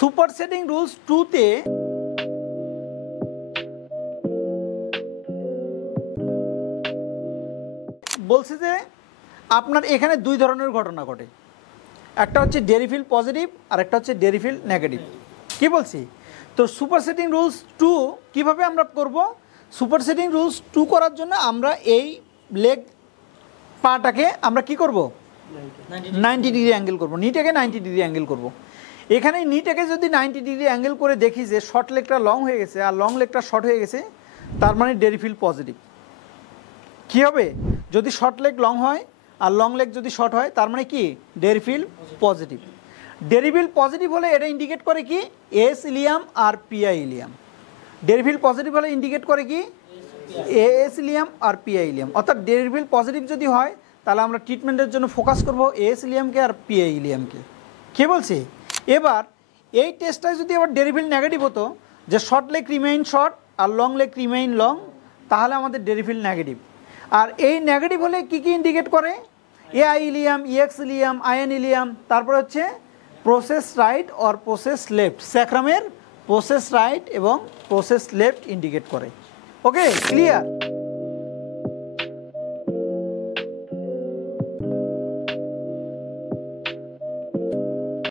সুপারসেটিং rules 2-তে বলছে যে আপনার এখানে দুই ধরনের ঘটনা ঘটে, একটা হচ্ছে ডেরিভেল পজিটিভ আর একটা হচ্ছে ডেরিভেল নেগেটিভ। কি বলছি? তো সুপারসেটিং রুলস 2 কিভাবে আমরা করব? সুপারসেটিং রুলস 2 করার জন্য আমরা এই লেগ পাটাকে আমরা কি করব? 90 ডিগ্রি অ্যাঙ্গেল করব, নিটাকে 90 ডিগ্রি অ্যাঙ্গেল করব। এখানে নিটাকে যদি 90 ডিগ্রি অ্যাঙ্গেল করে দেখি যে শর্ট লেগটা লং হয়ে গেছে আর লং লেগটা শর্ট হয়ে গেছে, তার মানে ডেরিভেল পজিটিভ। কী হবে? যদি শর্ট লেগ লং হয় আর লং লেগ যদি শর্ট হয়, তার মানে কি? ডেরিভেল পজিটিভ। ডেরিভেল পজিটিভ হলে এটা ইন্ডিকেট করে কি? এস ইলিয়াম আর পিআই ইলিয়াম। ডেরিভেল পজিটিভ হলে ইন্ডিকেট করে কি? এএস ইলিয়াম আর পিআই ইলিয়াম। অর্থাৎ ডেরিভেল পজিটিভ যদি হয় তাহলে আমরা ট্রিটমেন্টের জন্য ফোকাস করব এএস ইলিয়ামকে আর পিআই ইলিয়ামকে। কে বলছি? এবার এই টেস্টটায় যদি আবার ডেরিভেল নেগেটিভ হতো, যে শর্ট লেগ রিমেইন শর্ট আর লং লেগ রিমেইন লং, তাহলে আমাদের ডেরিভেল নেগেটিভ। আর এই নেগেটিভ হলে কি কি ইন্ডিকেট করে? এআই ইলিয়াম, ইএক্স ইলিয়াম, আয়ন ইলিয়াম, তারপরে হচ্ছে process right or process left, স্যাক্রামের প্রসেস রাইট এবং প্রসেস লেফট ইন্ডিকেট করে। Okay, clear?